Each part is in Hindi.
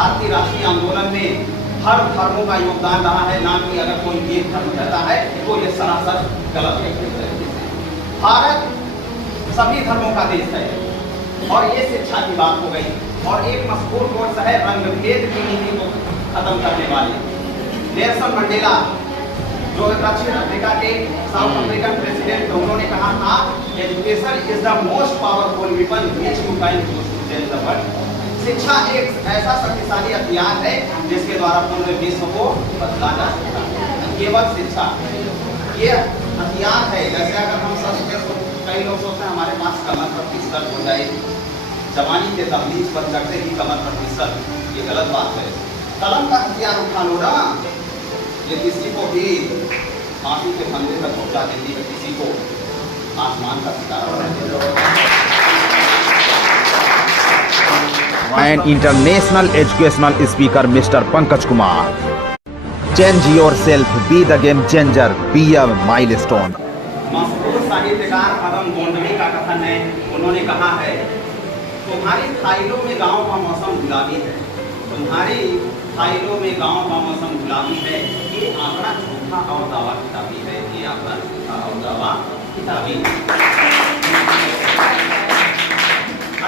भारतीय राष्ट्रीय आंदोलन में हर धर्मों का योगदान रहा है, ना कि अगर कोई एक धर्म कहता है तो ये सरासर गलत है। भारत सभी धर्मों का देश है और ये शिक्षा की बात हो गई। और एक मशहूर कोर्स है रंगभेद की नीति को खत्म करने वाले नेल्सन मंडेला, जो दक्षिण अफ्रीका के साउथ अफ्रीकन प्रेसिडेंट, उन्होंने कहा था education is the most powerful weapon which you can use to change the world. शिक्षा एक ऐसा शक्तिशाली हथियार है जिसके द्वारा पूरे विश्व को बदला जा सकता है। केवल शिक्षा ये हथियार है। जैसे अगर हम कई लोग सोचते हैं हमारे पास कमर पर पिस्टल हो जाए, जवानी के तहलीज पर चढ़ते ही कमर पर पिस्टल, ये गलत बात है। कलम का हथियार उठा लो ना, ये किसी को भी फांसी के फंदे तक पहुंचा देती है, किसी को आसमान का सितारा बना देती है। And international educational speaker Mr. Pankaj Kumar. Change yourself, be the game changer, be a milestone. मशहूर साहित्यकार अदम गोंडवी का कथन है, उन्होंने कहा है तुम्हारी फाइलों में गांव का मौसम गुलाबी है, तुम्हारी फाइलों में गांव का मौसम गुलाबी है। ये आंकड़ा झूठा और दावा किताबी है, ये आंकड़ा झूठा और दावा किताबी।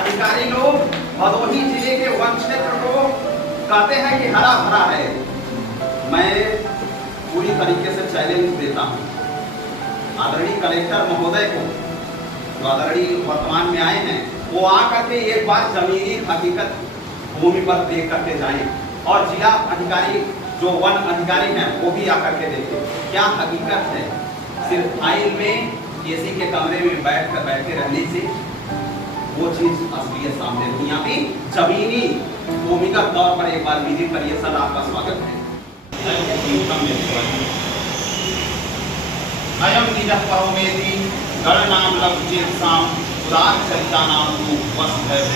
अधिकारी लोग भदोही जिले के वन क्षेत्र को कहते हैं कि हरा भरा है। मैं पूरी तरीके से चैलेंज देता हूँ आदरणीय कलेक्टर महोदय को, जो आदरणीय वर्तमान में आए हैं, वो आकर के एक बार जमीनी हकीकत भूमि पर देख करके जाएं, और जिला अधिकारी जो वन अधिकारी हैं वो भी आकर के देखें क्या हकीकत है। सिर्फ फाइल में एसी के कमरे में बैठे रहने से वो चीज असलियत सामने नहीं आती। जमीनी भूमिगत तौर पर एक बार विजिट करिए। सर आपका स्वागत है। अयम निजः परोमेति गणनाम लघुचेतसाम उदार चरितानाम वसुधैव।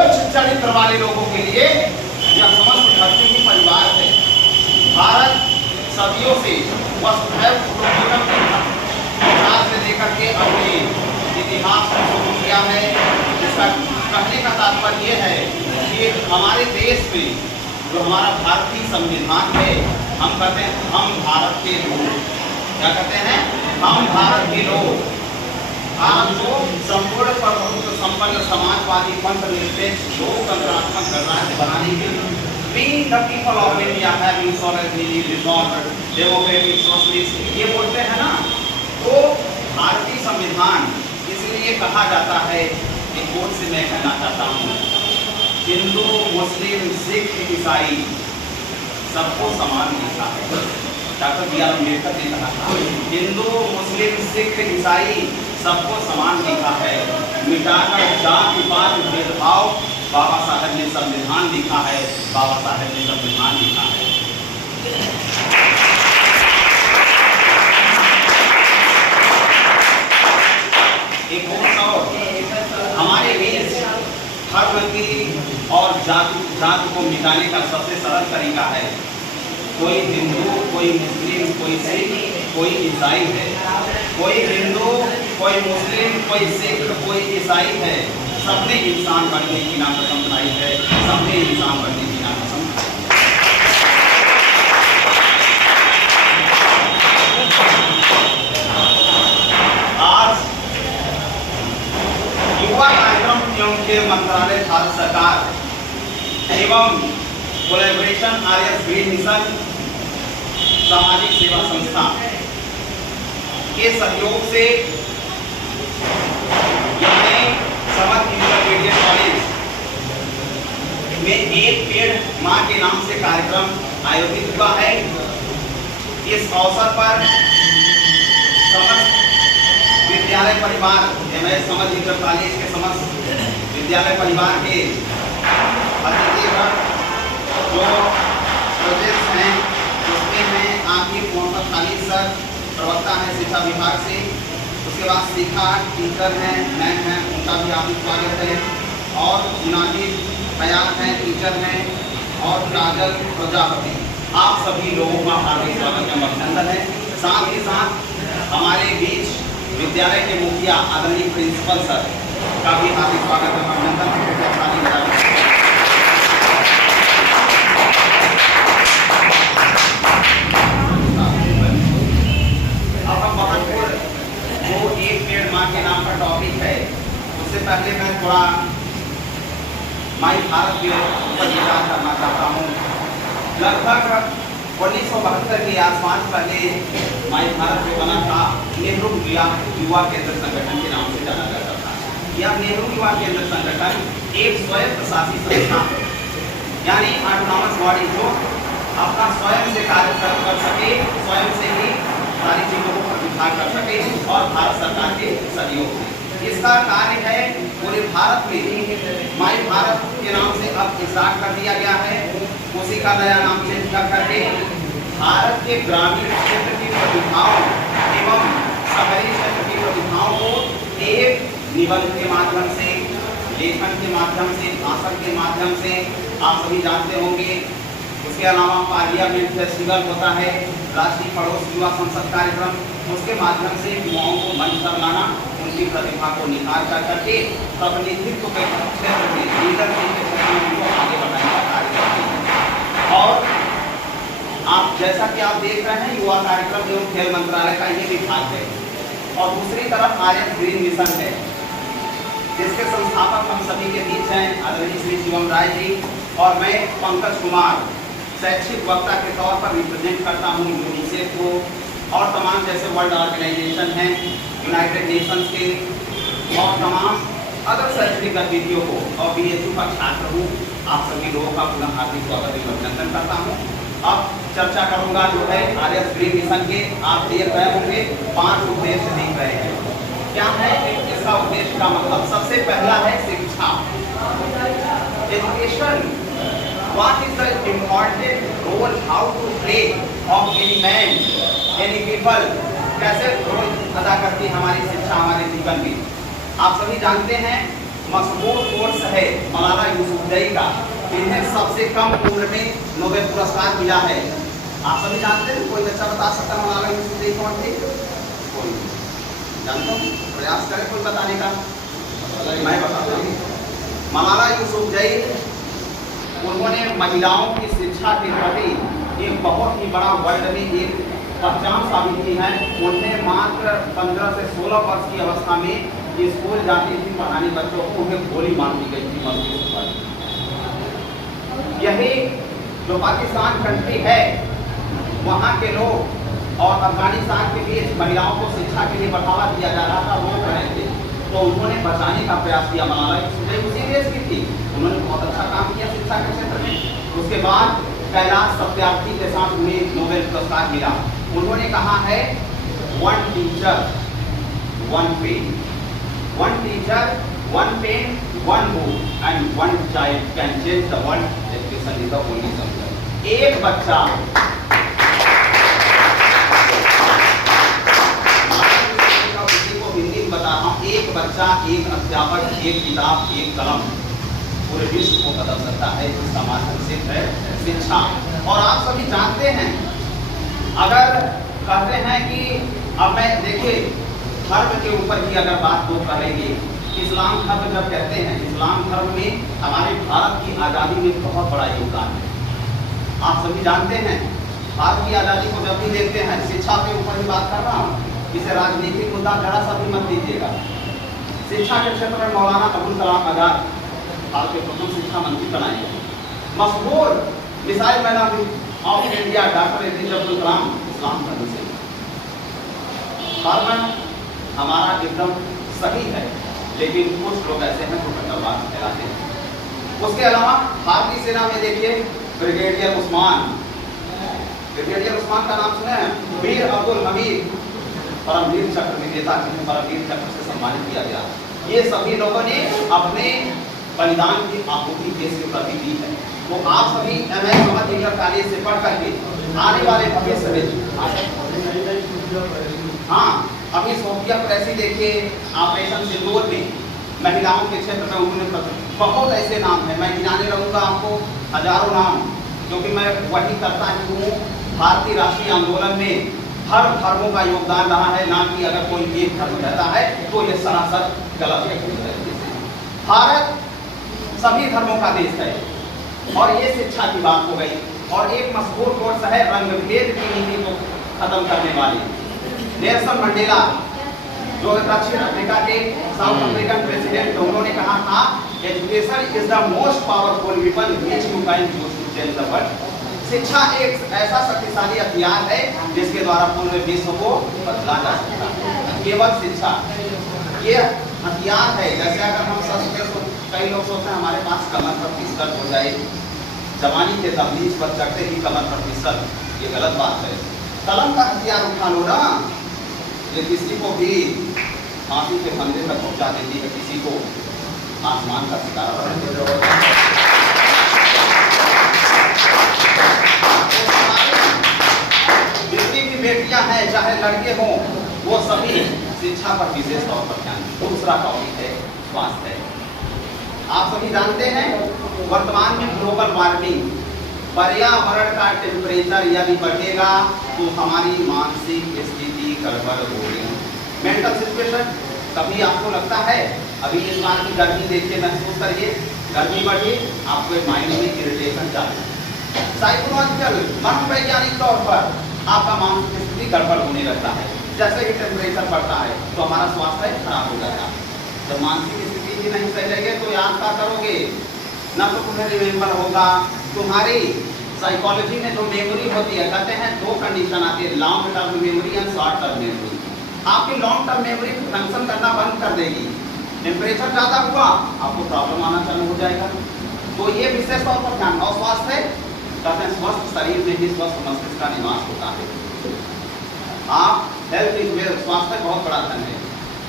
उच्च चरित्र वाले लोगों के लिए यह समस्त धरती की परिवार है। भारत सदियों से वसुधैव कुटुंबकम से लेकर के अपने इतिहास को शुरू किया है। इसका कहने का तात्पर्य यह है कि हमारे देश में जो हमारा भारतीय संविधान है, हम कहते हैं हम भारत के लोग, क्या कहते हैं, हम भारत के लोग। आज जो संपूर्ण प्रभुत्व संपन्न समाजवादी पंथ निरपेक्ष लोकतंत्रात्मक गणराज्य बनाने के लिए We the people of India having sovereignty, resolved, democratic, socialist, ये बोलते हैं ना, तो भारतीय संविधान इसलिए कहा जाता है कि कोर्ट से मैं कहना चाहता हूँ हिंदू मुस्लिम सिख ईसाई सबको समान लिखा है। डॉक्टर बी आर अम्बेडकर ने कहा था हिंदू मुस्लिम सिख ईसाई सबको समान लिखा है, मिटाकर जाति पात भेदभाव बाबा साहब ने संविधान लिखा है, बाबा साहब ने संविधान लिखा है। एक और हमारे बीच धर्म की और जाति को मिटाने का सबसे सरल तरीका है। कोई हिंदू, कोई मुस्लिम, कोई सिख, कोई ईसाई है। कोई हिंदू, कोई मुस्लिम, कोई सिख, कोई ईसाई है, सबने इंसान बनने की ना कसम खाई है, सबने इंसान बनने की ना कसम आज युवा कार्यक्रम एवं खेल मंत्रालय भारत सरकार एवं कोलैबोरेशन आरएस ग्रीन मिशन सामाजिक सेवा संस्था के सहयोग से समर इंटरमीडिएट कॉलेज में एक पेड़ मां के नाम से कार्यक्रम आयोजित हुआ है। इस अवसर पर समस्त विद्यालय परिवार समर इंटर कॉलेज के समस्त विद्यालय परिवार के अतिथिगण जो प्रोजेक्ट्स हैं उसमें हैं आकिब मोहम्मद खालिद सर, प्रवक्ता हैं शिक्षा विभाग से, उसके बाद शिखा टीचर हैं, मैम हैं, उनका भी आपका स्वागत है, और मुनाजिब हयात हैं, टीचर हैं, और काजल प्रजापति, आप सभी लोगों का हार्दिक स्वागत एवं अभिनंदन है। साथ ही साथ हमारे बीच विद्यालय के मुखिया आदरणीय प्रिंसिपल सर का भी हार्दिक स्वागत एवं अभिनंदन है। भारत के ऊपर विचार करना चाहता हूँ। लगभग 1972 के आसपास पहले माई भारत में बना था नेहरू युवा केंद्र संगठन के नाम से जाना जाता था। यह नेहरू युवा केंद्र संगठन एक स्वयं प्रशासित संस्था यानी ऑटोनॉमस बॉडी जो अपना स्वयं से कार्य कर सके, स्वयं से ही सारी चीजों को प्रतिभाग कर सके और भारत सरकार के सहयोग से। इसका कार्य है पूरे भारत में माई भारत के नाम से अब स्टार्ट कर दिया गया है। उसी का नया नाम चेंज कर करके भारत के ग्रामीण क्षेत्र की प्रतिभाओं एवं शहरी क्षेत्र की प्रतिभाओं को एक निबंध के माध्यम से, लेखन के माध्यम से, भाषण के माध्यम से, आप सभी जानते होंगे। उसके अलावा पार्लियामेंट फेस्टिवल होता है, राष्ट्रीय पड़ोस युवा संसद कार्यक्रम, उसके माध्यम से युवाओं को मंच पर लाना, उनकी प्रतिभा को निखार कर करके प्रतिनिधित्व के क्षेत्र में लीडरशिप के क्षेत्र में उनको आगे बढ़ाने का कार्य करते हैं। और आप जैसा कि आप देख रहे हैं युवा कार्यक्रम एवं खेल मंत्रालय का ये विभाग है और दूसरी तरफ आर्यन ग्रीन मिशन है, जिसके संस्थापक हम सभी के बीच हैं आदरणीय श्री शिवम राय जी और मैं पंकज कुमार शैक्षिक वक्ता के तौर पर रिप्रेजेंट करता हूँ यूनिसेफ को और तमाम जैसे वर्ल्ड ऑर्गेनाइजेशन हैं, यूनाइटेड नेशंस के और तमाम अदर शैक्षणिक गतिविधियों को और BHU का छात्र हूँ। आप सभी लोगों का पुनः हार्दिक स्वागत एवं अभिनंदन करता हूँ। अब चर्चा करूँगा जो है आर्यन ग्रीन मिशन के। आप देख रहे होंगे 5 उद्देश्य दिख रहे हैं। क्या है इसका उद्देश्य का मतलब? सबसे पहला है शिक्षा, education. What is the important role how to play of any man, any people? कैसे रोल अदा करती है हमारी शिक्षा हमारे जीवन में? आप सभी जानते हैं मशहूर कोर्स है मलाला यूसुफजई का, इन्हें सबसे कम उम्र में नोबेल पुरस्कार मिला है। आप सभी जानते हैं? कोई बच्चा बता सकता है मलाला यूसुफजई कौन थे? कोई जानता हूँ? प्रयास करें कोई बताने का। मैं बताता हूँ। मलाला यूसुफजई उन्होंने महिलाओं की शिक्षा के प्रति एक बहुत ही बड़ा वर्ल्ड में एक पहचान साबित की है। उन्हें मात्र 15 से 16 वर्ष की अवस्था में स्कूल जाती थी पढ़ाने बच्चों को, उन्हें गोली मार दी गई थी मस्जिद पर। यही जो पाकिस्तान कंट्री है वहाँ के लोग और अफगानिस्तान के बीच महिलाओं को शिक्षा के लिए बढ़ावा दिया जा रहा था, रोक रहे थे, तो उन्होंने बचाने का प्रयास किया। मलाला यूसुफजई उसी देश की थी, उन्होंने बहुत अच्छा काम किया शिक्षा के क्षेत्र में। उसके बाद कैलाश सत्यार्थी के साथ उन्हें नोबेल पुरस्कार मिला। उन्होंने कहा है 1 teacher 1 pen, 1 teacher 1 pen 1 book and 1 child can change the world. Education is the only subject. एक बच्चा बता रहा हूँ, एक बच्चा, एक अध्यापक, एक किताब, एक कलम पूरे विश्व को बदल सकता है। इसका माध्यम से है शिक्षा। और आप सभी जानते हैं, अगर कहते हैं कि अब मैं देखिए धर्म के ऊपर ही अगर बात तो करेंगे, इस्लाम धर्म जब कहते हैं, इस्लाम धर्म में हमारे भारत की आज़ादी में बहुत बड़ा योगदान है। आप सभी जानते हैं भारत की आज़ादी को जब भी देखते हैं, शिक्षा के ऊपर ही बात कर रहा हूँ, इसे राजनीतिक मुद्दा जरा सा भी मत दीजिएगा। शिक्षा के क्षेत्र में मौलाना अबुल कलाम आजाद भारत के प्रथम शिक्षा मंत्री बनाए गए। मशहूर missile man of India doctor APJ Abdul Kalam इस्लाम धर्म से। धर्म हमारा एकदम सही है, लेकिन कुछ लोग ऐसे हैं जो कट्टरवाद फैलाते हैं। उसके अलावा भारतीय सेना में देखिए ब्रिगेडियर उस्मान का नाम सुने हैं? वीर अब्दुल हमीद परमवीर चक्र विजेता, जिन्हें परमवीर चक्र से सम्मानित किया गया। ये सभी लोगों ने अपने बलिदान की आहुति देश के प्रति दी है। तो आप सभी MS मोहम्मद इंटर कॉलेज से पढ़ करके आने वाले भविष्य में अभी सोफिया प्रेसी देखिए, ऑपरेशन सिंदूर में महिलाओं के क्षेत्र में उन्होंने बहुत ऐसे नाम है, मैं गिनाने रहूँगा आपको हजारों नाम, क्योंकि मैं वही करता ही हूँ। भारतीय राष्ट्रीय आंदोलन में हर धर्मों का योगदान रहा है, ना कि अगर कोई एक धर्म रहता है तो ये सरासर गलत है। भारत सभी धर्मों का देश है। और ये शिक्षा की बात हो गई। और एक मशहूर कोर्स है रंगभेद की नीति को खत्म करने वाली। नेल्सन मंडेला जो दक्षिण अफ्रीका के साउथ अफ्रीकन प्रेसिडेंट, उन्होंने कहा था education is the most powerful weapon which you can use to change the world. शिक्षा एक ऐसा शक्तिशाली हथियार है जिसके द्वारा पूरे विश्व को बदला जा सकता है। केवल शिक्षा ये हथियार है। जैसे अगर हम सब कई लोग सोचते हैं हमारे पास कमर पर पिस्टल हो जाए, जवानी के तबलीग पर चढ़ते ही कमर पर पिस्टल, ये गलत बात है। कलम का हथियार उठा लो ना, ये किसी को भी फांसी के फंदे तक पहुंचा देती है, किसी को आसमान का सितारा बना देती है। जितनी भी बेटियां हैं चाहे लड़के हों, वो सभी शिक्षा पर विशेष तौर पर ध्यान दें। दूसरा टॉपिक है स्वास्थ्य। आप सभी जानते हैं वर्तमान में ग्लोबल वार्मिंग, पर्यावरण का टेम्परेचर यदि बढ़ेगा तो हमारी मानसिक स्थिति गड़बड़ होगी। मेंटल सिचुएशन, कभी आपको लगता है अभी इस बार की गर्मी देखिए, महसूस करिए, गर्मी बढ़ी आपके माइंड में इरिटेशन चालू, साइकोलॉजिकल मनोवैज्ञानिक तौर पर आपका मानसिक स्थिति गड़बड़ होने लगता है। जैसे ही टेम्परेचर बढ़ता है तो हमारा स्वास्थ्य खराब हो जाता है। जब मानसिक स्थिति ही नहीं सही रहेगी तो याद क्या करोगे, ना तो तुम्हें रिमेम्बर होगा। तुम्हारी साइकोलॉजी में जो मेमोरी होती है, कहते हैं दो कंडीशन आती है, long term memory and short term memory. आपकी लॉन्ग टर्म मेमोरी फंक्शन करना बंद कर देगी, टेम्परेचर ज़्यादा हुआ आपको प्रॉब्लम आना चालू हो जाएगा। तो ये विशेष तौर पर ध्यान। और स्वास्थ्य, कहते हैं स्वस्थ शरीर में ही स्वस्थ मस्तिष्क का निवास होता है। आप हेल्थ इज वेल्थ, स्वास्थ्य बहुत बड़ा धन है।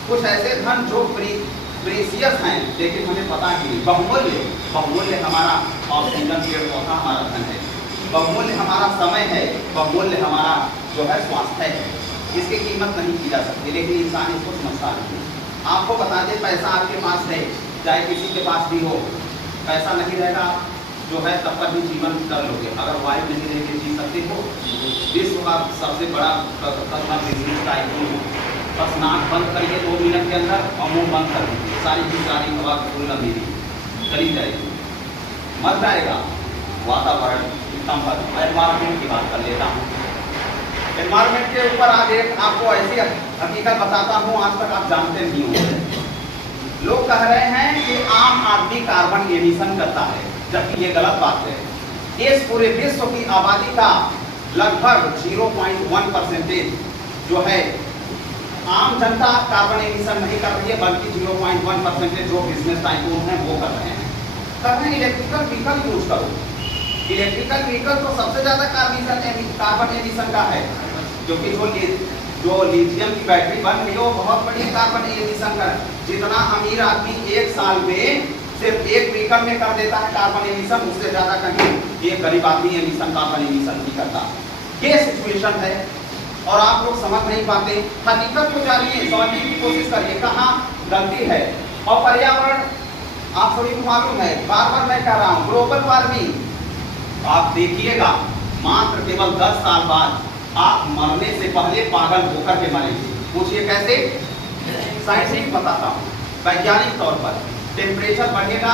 कुछ ऐसे धन जो प्रीसियस हैं लेकिन हमें पता ही नहीं, बहुमूल्य। बहुमूल्य हमारा ऑक्सीजन, पेड़ पौधा हमारा धन है, बहुमूल्य हमारा समय है, बहुमूल्य हमारा जो है स्वास्थ्य है। इसकी कीमत नहीं की जा सकती, लेकिन इंसान इसको समझता नहीं। आपको बता दें, पैसा आपके पास है, चाहे किसी के पास भी हो, पैसा नहीं रहेगा जो है तब तक भी जीवन कर लोगे। अगर वायु नहीं रहेगी जी सकते हो। विश्व का सबसे बड़ा बिजनेस टाइकून हो, बस नाक बंद करिए 2 मिनट के अंदर और मुंह बंद कर दीजिए, सारी की सारी हवा फूल लगी चली जाएगी, मर जाएगा। वातावरण एनवायरमेंट की बात कर लेता हूँ। एनवायरमेंट के ऊपर आज एक आपको ऐसी हकीकत बताता हूँ, आज तक आप जानते नहीं होंगे। लोग कह रहे हैं कि आम आदमी कार्बन एमिशन करता है, जबकि ये गलत बात है। इस पूरे विश्व की आबादी का लगभग 0.1% जो है आम जनता कार्बन एमिशन नहीं कर रही है, बल्कि 0.1% जो बिजनेस टाइकून हैं वो कर रहे हैं। कह रहे हैं इलेक्ट्रिकल व्हीकल यूज करो। इलेक्ट्रिकल व्हीकल तो सबसे ज्यादा कार्बन एमिशन का है, क्योंकि जो लिथियम की बैटरी बन रही है वो बहुत बड़ी कार्बन एमिशन का है। जितना अमीर आदमी एक साल में सिर्फ एक व्हीकल में कर देता है कार्बन एमिशन, उससे ज्यादा कहीं एक गरीब आदमी एमिशन कार्बन एमिशन नहीं करता। ये सिचुएशन है और आप लोग समझ नहीं पाते। हकीकत को जानिए, समझने की कोशिश करिए कहाँ गलती है। और पर्यावरण आप सभी को मालूम है, बार बार मैं कह रहा हूँ, ग्लोबल वार्मिंग आप देखिएगा मात्र केवल 10 साल बाद आप मरने से पहले पागल होकर के मरेंगे। पूछिए कैसे? साइंटिफिक बताता हूँ, वैज्ञानिक तौर पर टेम्परेचर बढ़ेगा,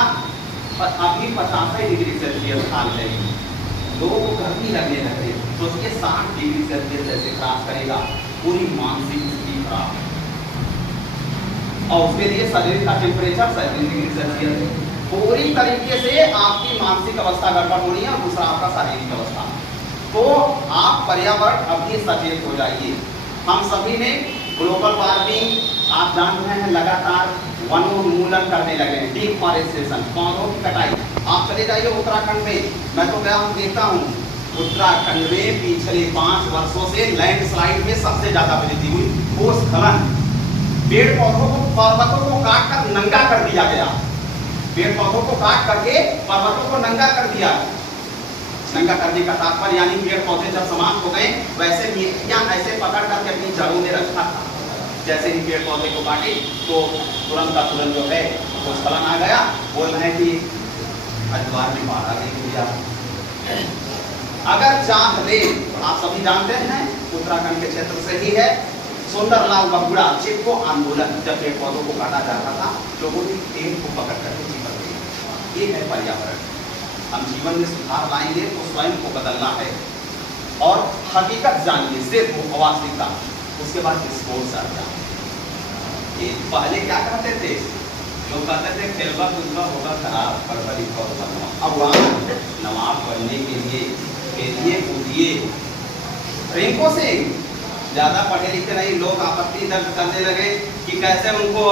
अभी 85 डिग्री सेल्सियस आ जाएगी, लोगों को गर्मी लगने लगे, सोचिए 60 डिग्री सेल्सियस जैसे क्रॉस करेगा, पूरी मानसिक स्थिति खराब। और उसके लिए शरीर का टेम्परेचर 37 डिग्री सेल्सियस, पूरी तरीके से आपकी मानसिक अवस्था गड़बड़ हो रही है और दूसरा आपका शारीरिक अवस्था। तो आप पर्यावरण अभी सचेत हो जाइए। हम सभी ने ग्लोबल वार्मिंग आप जान रहे हैं, लगातार वनोन्मूलन करने लगे हैं, डिफॉरेस्टेशन, पौधों की कटाई। आप चले जाइए उत्तराखंड में, मैं तो गया हूँ, देखता हूँ उत्तराखंड में पिछले 5 वर्षों से लैंडस्लाइड में सबसे ज्यादा वृद्धि हुई। भूस्खलन, पेड़ पौधों को, पर्वतों को काट कर नंगा कर दिया गया, पेड़ पौधों को काट करके पर्वतों को नंगा कर दिया। नंगा करने का तात्पर्य यानी पेड़ पौधे जब समाप्त हो गए, वैसे मिट्टियां ऐसे पकड़ करके अपनी जड़ों में रखा था। जैसे ही पेड़ पौधे को काटे तो तुरंत का तुरंत जो है भूस्खलन आ गया। बोल रहे हैं कि हरिद्वार में बाढ़ आ गई। अगर चाह ले, आप सभी जानते हैं उत्तराखंड के क्षेत्र से ही है, सुंदरलाल बगुड़ा चिपको आंदोलन, जब पेड़ पौधों को काटा जा रहा था, लोगों ने पेड़ को पकड़ करके चिपक दिया। ये है पर्यावरण। हम जीवन में सुधार लाएंगे तो स्वयं को बदलना है और हकीकत जानिए, सिर्फ वास्तविकता, उसके बाद स्पोर्ट्स आ जाए। पहले क्या कहते थे, लोग कहते थे खेलवा कूदवा होगा खराब, पढ़वा लिखा होगा नवाब। अब वहाँ नवाब बनने के लिए खेलिए कूदिए। रिंको सिंह ज़्यादा पढ़े लिखे नहीं, लोग आपत्ति दर्ज करने लगे कि कैसे उनको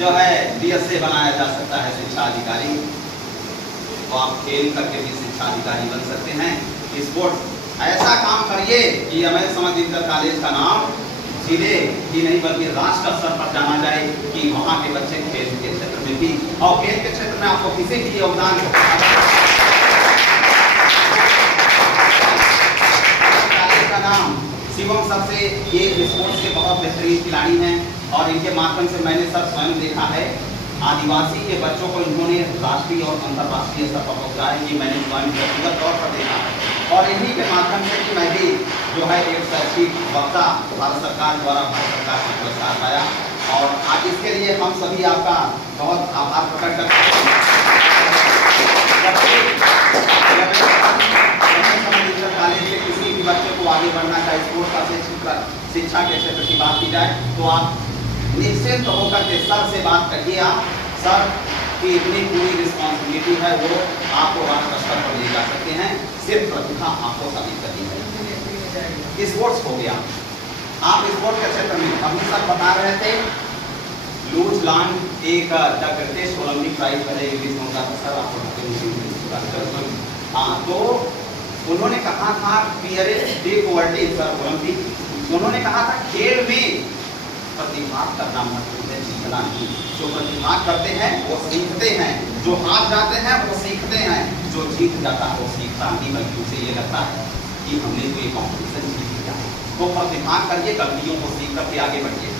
जो है DSA बनाया जा सकता है, शिक्षा अधिकारी। तो आप खेल करके भी शिक्षा अधिकारी बन सकते हैं। स्पोर्ट्स ऐसा काम करिए कि हमें समझ इंटर कॉलेज का नाम जिले ही नहीं बल्कि राष्ट्र स्तर पर जाना जाए कि वहाँ के बच्चे खेल के क्षेत्र में भी, और खेल के क्षेत्र में आपको किसी भी योगदान का नाम शिवम सबसे ये स्पोर्ट्स के बहुत बेहतरीन खिलाड़ी हैं और इनके माध्यम से मैंने सर स्वयं देखा है आदिवासी के बच्चों को इन्होंने राष्ट्रीय और अंतर्राष्ट्रीय स्तर पर पहुँचाया। ये मैंने स्वयं व्यक्तिगत तौर पर देखा है और इन्हीं के माध्यम से कि मैं भी जो है एक शैक्षिक वक्ता भारत सरकार द्वारा भारत सरकार से पुरस्कार पाया और आज इसके लिए हम सभी आपका बहुत आभार प्रकट करते हैं। कॉलेज के किसी भी बच्चे को आगे बढ़ना चाहे स्पोर्ट्स का शिक्षा के क्षेत्र की बात की जाए तो आप निश्चित होकर के सर से बात करिए। आप सर की इतनी पूरी रिस्पॉन्सिबिलिटी है वो आपको राष्ट्र स्तर पर ले जा सकते हैं, सिर्फ प्रतिभा आपको साबित करनी है। स्पोर्ट्स हो गया, आप स्पोर्ट्स के क्षेत्र में अभी सर बता रहे थे लूज लान एक द ग्रेटेस्ट ओलंपिक प्राइज पहले इंग्लिश में होता था सर, आपको हाँ तो उन्होंने कहा था पियरे डे कोवर्टी सर ओलंपिक, उन्होंने कहा था खेल में प्रतिभाग करना महत्वपूर्ण है, जीतना नहीं। जो प्रतिभाग करते हैं वो सीखते हैं, जो हार जाते हैं वो सीखते हैं, जो जीत जाता है वो सीखता नहीं बल्कि उसे ये लगता है कि हमने तो ये कॉम्पिटिशन जीत लिया है। तो प्रतिभाग करिए, गलतियों को सीख करके आगे बढ़िए।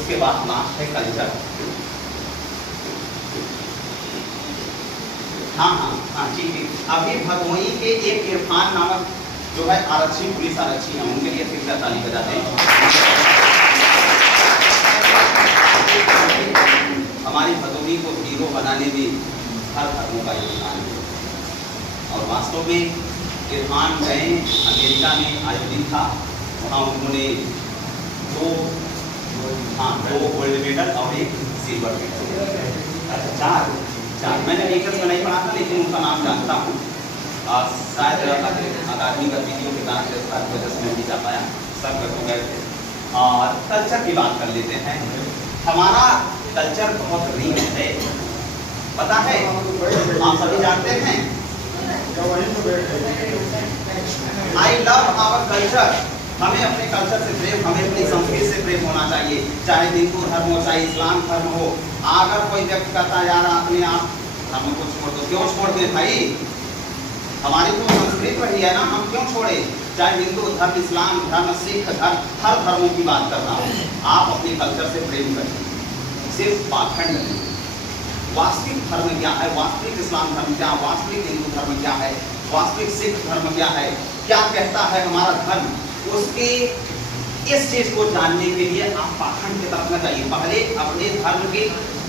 उसके बाद लास्ट है कल्चर। हाँ ठीक है। अभी भदोही के एक इरफान नामक जो है आरक्षी पुलिस आरक्षी है, उनके लिए फिर से ताली बजाते हैं। हमारी भदोही को हीरो बनाने में हर धर्मों का योगदान है और वास्तव में इरफान गए अमेरिका में आयोजित था, वहाँ उन्होंने दो गोल्ड मेडल और एक सिल्वर मेडल, चार मैंने टीचर्स में नहीं पढ़ा था लेकिन उनका नाम जानता हूँ। शायद अकादमी गतिविधियों के कारण से वजह से नहीं जा पाया, सब कर गए थे। और कल्चर की बात कर लेते हैं। हमारा कल्चर बहुत रिच है, पता है, आप सभी जानते हैं। I love our culture. हमें अपने कल्चर से प्रेम, हमें अपनी संस्कृति से प्रेम होना चाहिए, चाहे हिंदू धर्म हो चाहे इस्लाम धर्म हो। अगर कोई व्यक्ति कहता है यार अपने आप धर्म को छोड़ दो, क्यों छोड़ दे भाई, हमारी तो संस्कृति वही है ना, हम क्यों छोड़े। चाहे हिंदू धर्म, इस्लाम धर्म, सिख धर्म, हर धर्मों की बात कर रहा हूँ। आप अपने कल्चर से प्रेम करिए, सिर्फ पाखंड नहीं। वास्तविक धर्म क्या है, वास्तविक इस्लाम धर्म क्या, वास्तविक हिंदू धर्म क्या है, वास्तविक सिख धर्म क्या है, क्या कहता है हमारा धर्म, उसके इस चीज को जानने के लिए आप पाखंड की तरफ न जाइए। पहले अपने धर्म के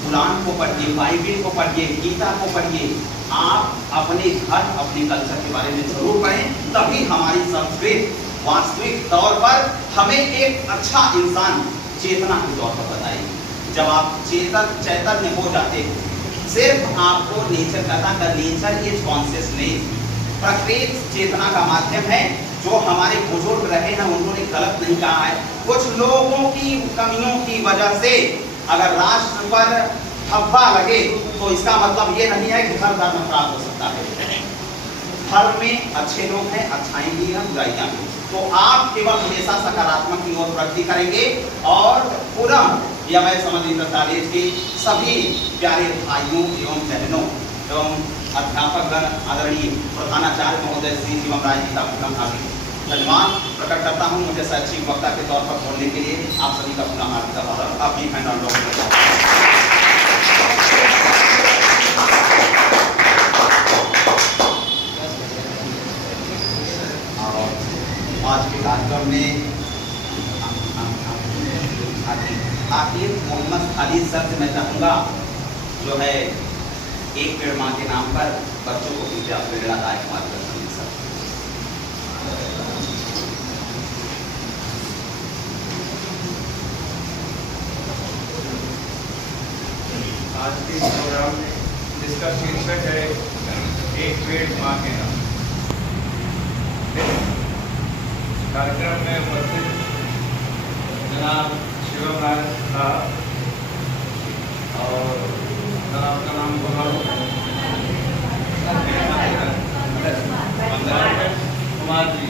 कुरान को पढ़िए, बाइबिल को पढ़िए, गीता को पढ़िए। आप अपने धर्म, अपने कल्चर के बारे में जरूर पढ़ें, तभी हमारी संस्कृति वास्तविक तौर पर हमें एक अच्छा इंसान चेतना के तौर पर बताएगी। जब आप चैतन्य हो जाते हैं, सिर्फ आपको नेचर कहता है, नेचर इज कॉन्शियसनेस, प्रकृति चेतना का माध्यम है। जो हमारे बुजुर्ग रहे हैं उन्होंने गलत नहीं कहा है। कुछ लोगों की कमियों की वजह से अगर राष्ट्र पर धब्बा लगे तो इसका मतलब ये नहीं है कि हर धर्म खराब हो सकता है। धर्म में अच्छे लोग हैं, अच्छाई भी है, बुराइयां भी। तो आप केवल हमेशा सकारात्मक की ओर प्रगति करेंगे और पुनः या मैं समझ कॉलेज के सभी प्यारे भाइयों एवं बहनों एवं अध्यापकगण, आदरणीय प्रधानाचार्य महोदय श्री शिवम राय जी का धन्यवाद प्रकट करता हूँ मुझे शैक्षिक वक्ता के तौर पर बोलने के लिए। आप सभी का पुनः हार्दिक आभार। आप भी हैंड ऑन आज के कार्यक्रम में आखिर मोहम्मद अली सर से मैं चाहूँगा जो है एक पेड़ माँ के नाम पर बच्चों को विद्या प्रेरणादायक मार्गदर्शन सर। आज के प्रोग्राम जिसका शीर्षक है एक पेड़ माँ के नाम। कार्यक्रम में उपस्थित जनाब शिवम नारायण साहब और जनाब का नाम कुमार जी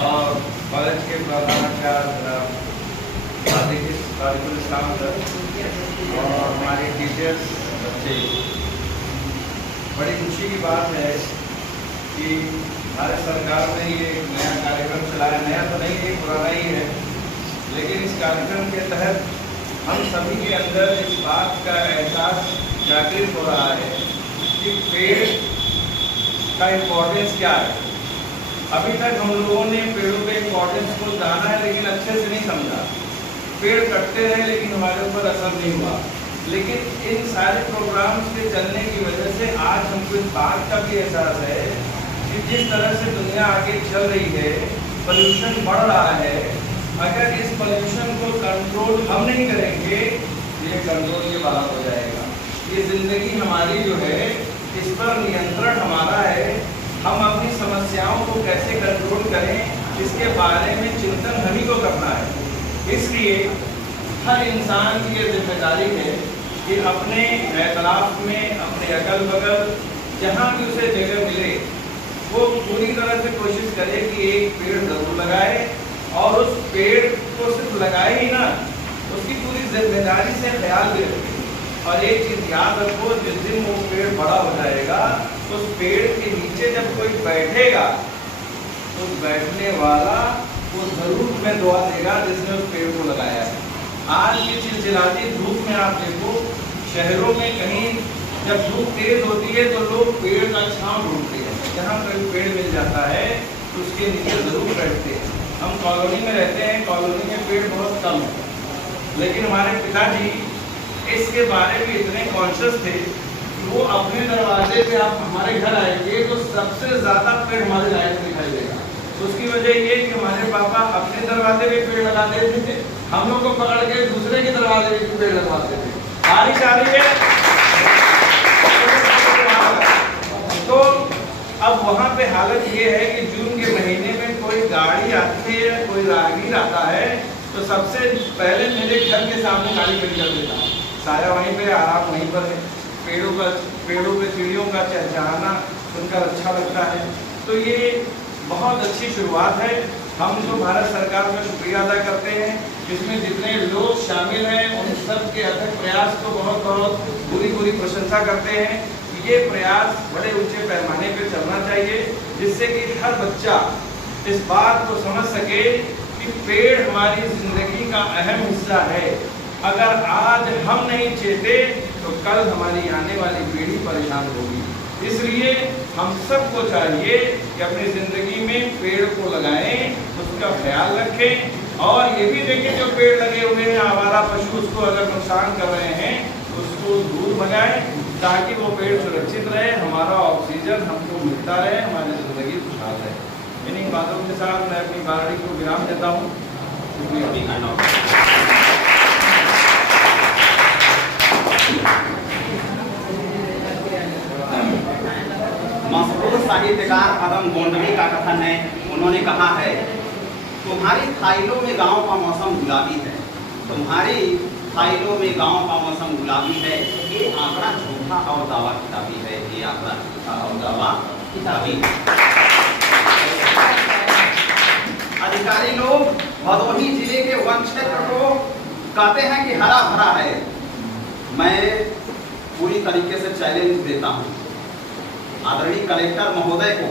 और कॉलेज के प्रधानाचार्य तारिकुल इस्लाम सर और हमारे टीचर्स, बच्चे। बड़ी खुशी की बात है कि भारत सरकार ने ये एक नया कार्यक्रम चलाया। नया तो नहीं है, पुराना ही है, लेकिन इस कार्यक्रम के तहत हम सभी के अंदर इस बात का एहसास जागृत हो रहा है कि पेड़ का इम्पोर्टेंस क्या है। अभी तक हम लोगों ने पेड़ों के इम्पोर्टेंस को जाना है, लेकिन अच्छे से नहीं समझा। पेड़ कटते रहे, लेकिन हमारे ऊपर असर नहीं हुआ। लेकिन इन सारे प्रोग्राम्स के चलने की वजह से आज हमको इस बात का भी एहसास है कि जिस तरह से दुनिया आगे चल रही है, पोल्यूशन बढ़ रहा है, अगर इस पोल्यूशन को कंट्रोल हम नहीं करेंगे, ये कंट्रोल के बाहर हो जाएगा। ये ज़िंदगी हमारी जो है, इस पर नियंत्रण हमारा है। हम अपनी समस्याओं को कैसे कंट्रोल करें, इसके बारे में चिंतन हम ही को करना है। इसलिए हर इंसान की ये जिम्मेदारी है कि अपने एतराफ़ में, अपने अगल बगल जहाँ भी उसे जगह मिले, वो पूरी तरह से कोशिश करे कि एक पेड़ ज़रूर लगाए, और उस पेड़ को सिर्फ लगाए ही ना, उसकी पूरी जिम्मेदारी से ख्याल भी रखे। और एक चीज़ याद रखो, जिस दिन वो पेड़ बड़ा हो जाएगा, उस पेड़ के नीचे जब कोई बैठेगा तो बैठने वाला वो ज़रूर तुम्हें दुआ देगा जिसने उस पेड़ को लगाया है। आज की चिलचिलाती धूप में आप देखो, शहरों में कहीं जब धूप तेज होती है तो लोग पेड़ का छांव ढूंढते हैं। जहाँ कोई पेड़ मिल जाता है तो उसके नीचे ज़रूर बैठते हैं। हम कॉलोनी में रहते हैं, कॉलोनी में पेड़ बहुत कम है, लेकिन हमारे पिताजी इसके बारे में इतने कॉन्शियस थे कि वो अपने दरवाजे पे, आप हमारे घर आएंगे तो सबसे ज़्यादा पेड़ हमारे लायक दिखाई देगा। तो उसकी वजह ये कि हमारे पापा अपने दरवाजे पे पेड़ लगा देते थे, हम लोग को पकड़ के दूसरे के दरवाजे पे पेड़ लगवाते थे। बारिश आ रही है तो अब वहाँ पे हालत ये है कि जून के महीने में कोई गाड़ी आती है, कोई राहगीर आता है, तो सबसे पहले मेरे घर के सामने गाड़ी खड़ी कर देता है। साया वहीं पे, आराम वहीं पर है। पेड़ों पे चिड़ियों का चहचहाना सुनकर अच्छा लगता है। तो ये बहुत अच्छी शुरुआत है। हम तो भारत सरकार का शुक्रिया अदा करते हैं, जिसमें जितने लोग शामिल हैं उन सब के अथक प्रयास को बहुत बहुत पूरी प्रशंसा करते हैं। ये प्रयास बड़े ऊंचे पैमाने पे चलना चाहिए, जिससे कि हर बच्चा इस बात को समझ सके कि पेड़ हमारी जिंदगी का अहम हिस्सा है। अगर आज हम नहीं चेते तो कल हमारी आने वाली पीढ़ी परेशान होगी। इसलिए हम सबको चाहिए कि अपनी ज़िंदगी में पेड़ को लगाएं, उसका ख्याल रखें, और ये भी देखें जो पेड़ लगे हुए हैं, आवारा पशु उसको अगर नुकसान कर रहे हैं उसको दूर भगाएं, ताकि वो पेड़ सुरक्षित रहे, हमारा ऑक्सीजन हमको मिलता रहे, हमारी ज़िंदगी खुशहाल रहे। इन्हीं बातों के साथ मैं अपनी वाणी को विराम देता हूँ। मशहूर साहित्यकार पदम गोंडवी का कथन है। उन्होंने कहा है, तुम्हारी फाइलों में गांव का मौसम गुलाबी है, तुम्हारी फाइलों में गांव का मौसम गुलाबी है। ये आंकड़ा झूठा और दावा किताबी है, ये आंकड़ा झूठा और दावा किताबी। अधिकारी लोग भदोही जिले के वन क्षेत्र को कहते हैं कि हरा भरा है। मैं पूरी तरीके से चैलेंज देता हूँ आदरणीय कलेक्टर महोदय को,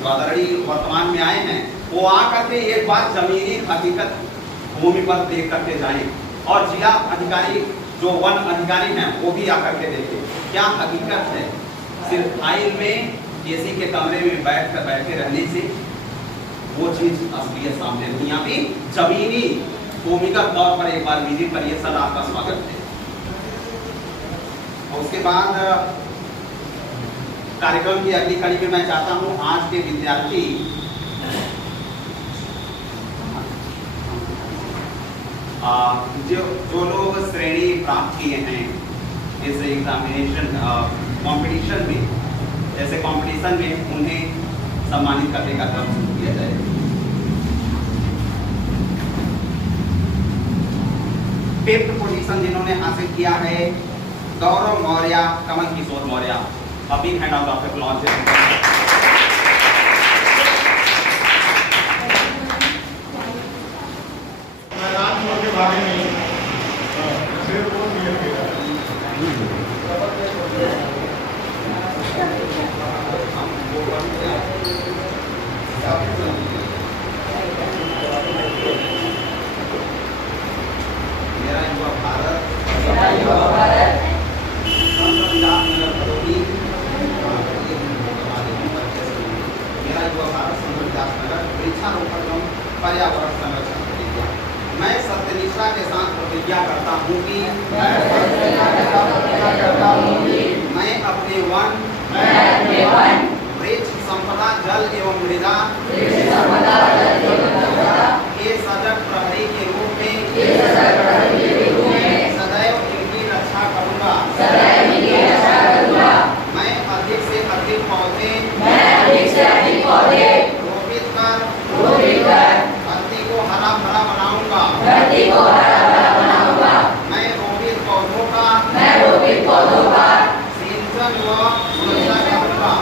जो आदरणीय वर्तमान में आए हैं, वो आकर के एक बार जमीनी हकीकत भूमि पर देख करके जाएं, और जिला अधिकारी जो वन अधिकारी हैं वो भी आकर के देखें क्या हकीकत है। सिर्फ फाइल में एसी के कमरे में बैठे रहने से वो चीज असलियत सामने नहीं आती। जमीनी भूमिगत तौर पर एक बार विजिट करिए। सर, आपका स्वागत है। और उसके बाद कार्यक्रम की अगली कड़ी में मैं चाहता हूं आज के विद्यार्थी जो लोग श्रेणी प्राप्त किए हैं इस एग्जामिनेशन कंपटीशन में, जैसे कंपटीशन में उन्हें सम्मानित करने का क्रम शुरू किया जाएगा। फिफ्थ पोजीशन जिन्होंने हासिल किया है गौरव Maurya, Kamal Kishore Maurya. A big hand out of applause. मैदान छोड़ के भागे नहीं, सिर्फ वो क्लियर किया। मेरा युवा भारत, मेरा युवा भारत, वृक्षारोपण एवं पर्यावरण संरक्षण प्रतिज्ञा। मैं सत्यनिष्ठा के साथ प्रतिज्ञा करता हूँ कि मैं अपने वन, वृक्ष संपदा, जल एवं मृदा के सजग प्रहरी के रूप में सदैव इनकी रक्षा करूँगा। मैं अधिक से अधिक पौधे रोपित कर धरती को हरा भरा बनाऊंगा। मैं रोपित पौधों का सिंचन व सुरक्षा करूंगा।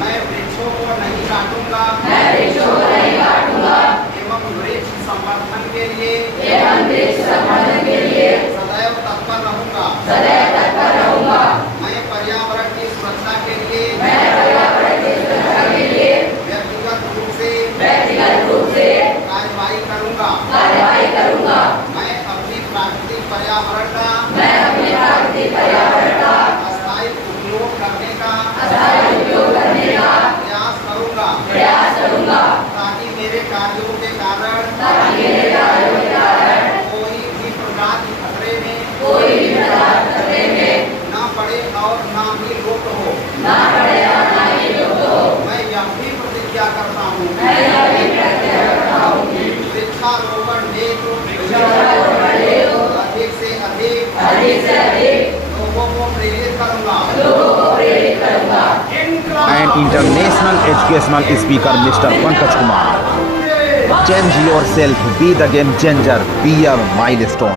मैं वृक्षों को नहीं काटूंगा एवं वृक्ष संवर्धन के लिए सदैव तत्पर रहूंगा। मैं पर्यावरण की सुरक्षा के लिए व्यक्तिगत रूप से कार्यवाही करूंगा। मैं अपनी प्राकृतिक पर्यावरण का अस्थायी उपयोग करने का प्रयास करूंगा ताकि मेरे कार्यों के कारण कोई भी प्रकार के खतरे में न पड़े और न भी लुप्त हो। मैं यह भी प्रतिज्ञा करता हूँ वृक्षारोपण हेतु अधिक से अधिक लोगों को प्रेरित करूंगा। and international educational speaker Mr. Pankaj Kumar. Change yourself, be the game changer, be a milestone.